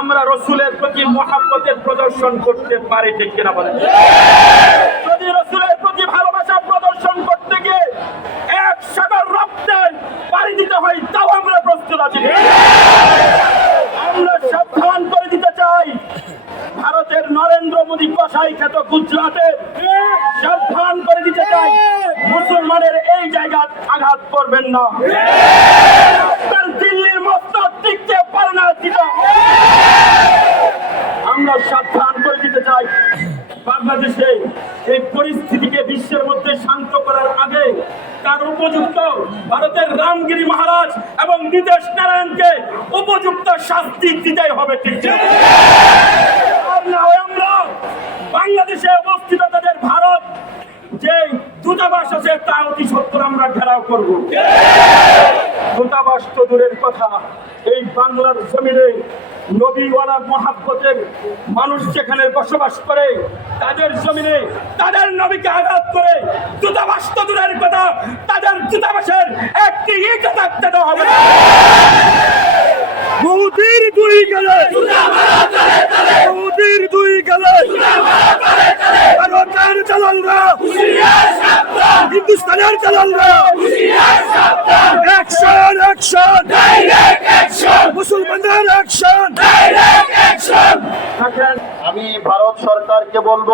আমরা রসুলের প্রতি মহাব্বতের প্রদর্শন করতে পারি ঠিক কিনা বলেন? যদি রসুলের প্রতি ভালোবাসা প্রদর্শন করতে গিয়ে এক সাগর রক্তের পাড়ি দিতে হয়, তাও আমরা প্রস্তুত আছি। আমরা সাবধান করে দিতে চাই। ভারতের নরেন্দ্র মোদী কষাই খ্যাত গুজরাটের সাবধান করে দিতে চাই। মুসলমানের এই জায়গা আঘাত করবেন না আপনার দিল্লির মস্তক টিকতে পারে না দিদা। আমরা সাবধান করে দিতে চাই। বাংলাদেশে এই পরিস্থিতিকে বিশ্বের মধ্যে শান্ত করার আগে তার উপযুক্ত ভারতের রামগিরি মহারাজ এবং নিতেশ নারায়ণকে উপযুক্ত শাস্তি দিতেই হবে ঠিক আমরা বাংলাদেশে অবস্থিত তাদের ভারত, যে দূতাবাস আছে তা অতি সত্তর আমরা ঘেরাও করব। দূতাবাস তো দূরের কথা, এই বাংলার জমিনে নবীওয়ালা মহাব্বতের মানুষ যেখানে বসবাস করে তাদের জমিনে তাদের নবীকে আঘাত করে দূতাবাস তো দূরের কথা তাদের দূতাবাসের একটি ইট থাকতে দেওয়া হবে। মোদির দুই গেলে। মোদির দুই গেলে। ভারতের চালানরা হিন্দুস্তানের থাকেন আমি ভারত সরকারকে বলব,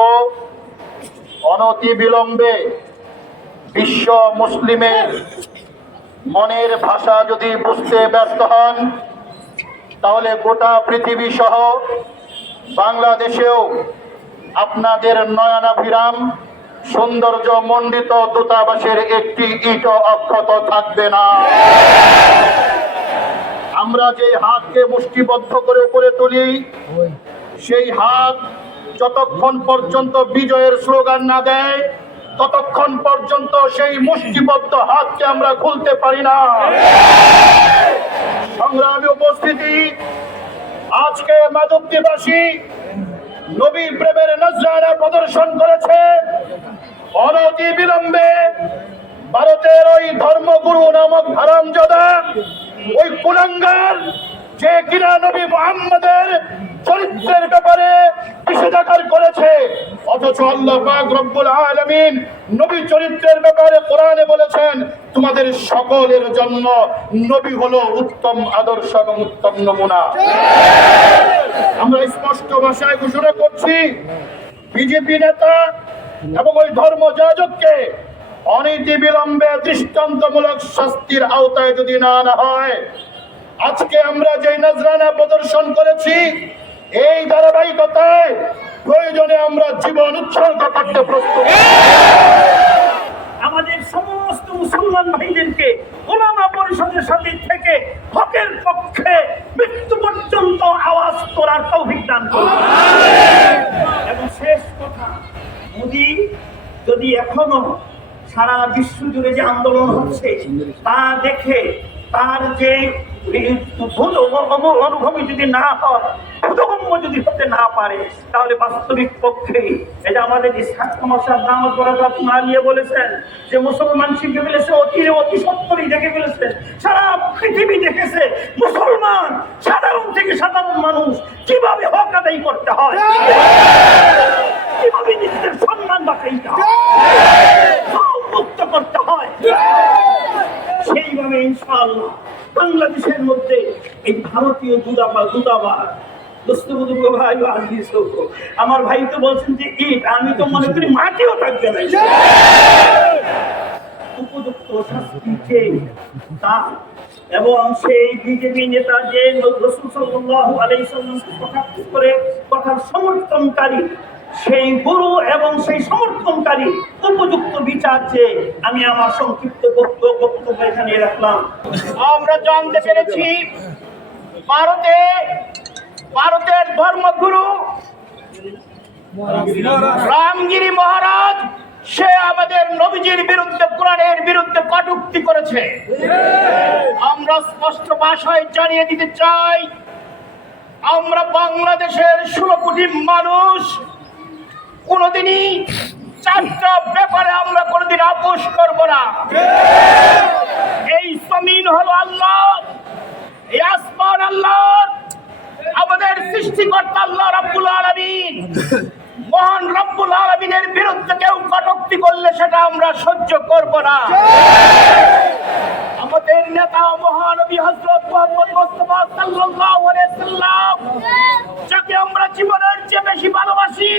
অনতি বিলম্বে বিশ্ব মুসলিমের মনের ভাষা যদি বুঝতে ব্যর্থ হন, তাহলে গোটা পৃথিবী সহ বাংলাদেশেও আপনাদের নয়নাভিরাম সৌন্দর্য মণ্ডিত দূতাবাসের একটি ইট অক্ষত থাকবে না। আমরা যে হাতকে মুষ্টিবদ্ধ করে উপরে তুলি, সেই হাত যতক্ষণ পর্যন্ত বিজয়ের স্লোগান না দেয়, ততক্ষণ পর্যন্ত সেই মুষ্টিবদ্ধ হাতকে আমরা খুলতে পারি না। সংগ্রামী উপস্থিতি, আজকে মাধবদীবাসী নবী প্রেমের নজরানা প্রদর্শন করেছে। অনতি বিলম্বে ভারতের ওই ধর্মগুরু নামক হারামজাদা, ওই কুলাঙ্গার, যে কিনা নবী মোহাম্মদের চরিত্রের ব্যাপারে নিষেধাজ্ঞা করেছে। অথচ আল্লাহ পাক রব্বুল আলামিন নবী চরিত্রের ব্যাপারে কোরআনে বলেছেন, তোমাদের সকলের জন্য নবী হলো উত্তম আদর্শ এবং উত্তম নমুনা। আমরা স্পষ্ট ভাষায় ঘোষণা করছি, বিজেপি নেতা এবং ওই ধর্ম যাজককে অনীতি বিলম্বে দৃষ্টান্তমূলক শাস্তির আওতায় যদি না আনা হয়, আজকে আমরা যে নজরানা প্রদর্শন করেছি, এই ধারাবাহিকতায় প্রয়োজনে আমরা জীবন উৎসর্গ করতে প্রস্তুত। আমাদের সমস্ত মুসলমান ভাইদেরকে ওলামা পরিষদের সাথে থেকে হকের পক্ষে মৃত্যু পর্যন্ত আওয়াজ তোলার তৌফিক দান এবং শেষ কথা, মোদি যদি এখনও সারা বিশ্ব জুড়ে যে আন্দোলন হচ্ছে, তা দেখে তার যে ভুল অনু- অনুভবী যদি না হয় বোধগম্য যদি হতে না পারে, তাহলে বাস্তবিক পক্ষে এটা আমাদের ইসহাক মশার নামক করা না নিয়ে বলেছেন যে মুসলমান শিখে ফেলেছে, অতিরে অতি সত্তরই দেখে ফেলেছে। সারা পৃথিবী দেখেছে, মুসলমান সাধারণ থেকে সাধারণ মানুষ কীভাবে হক আদায় করতে হয়? কীভাবে নিজেদের সম্মান বাঁচাইতে হয়? মুক্ত করতে হয়। সেইভাবে ইনশাআল্লাহ। বাংলাদেশের মধ্যে এই ভারতীয় দূতাবাস দূতাবাস আমার ভাই তো বলছেন যে ইট, আমি তো মনে করি মাটিও থাকবে না। উপযুক্ত শাস্তি চেয়ে এবং সেই বিজেপি নেতা যে রসুল সাল্লাল্লাহু আলাইহি করে, কথার সমর্থনকারী সেই গুরু এবং সেই সমর্থনকারী উপযুক্ত বিচার চেয়ে আমি আমার সংক্ষিপ্ত বক্তব্য এখানে রাখলাম। আমরা জানতে পেরেছি, ভারতে ভারতের ধর্মগুরু রামগিরি মহারাজ, সে আমাদের নবীজির বিরুদ্ধে, কোরআনের বিরুদ্ধে কটুক্তি করেছে। আমরা স্পষ্ট ভাষায় জানিয়ে দিতে চাই, আমরা বাংলাদেশের ষোলো কোটি মানুষ কোনোদিনই চারটা ব্যাপারে আমরা কোনোদিন আপোষ করব না। এই জমিন হলো আল্লাহ এই আসমান আল্লাহ আমাদের সৃষ্টিকর্তা আল্লাহ মহান রব্বুল আলামিনের বিরুদ্ধে কেউ কটূক্তি করলে সেটা আমরা সহ্য করব না। আমাদের নেতা মহানবী হযরত মুহাম্মদ মুস্তাফা সাল্লাল্লাহু আলাইহি সাল্লাম, যাকে আমরা জীবনের চেয়ে বেশি ভালোবাসি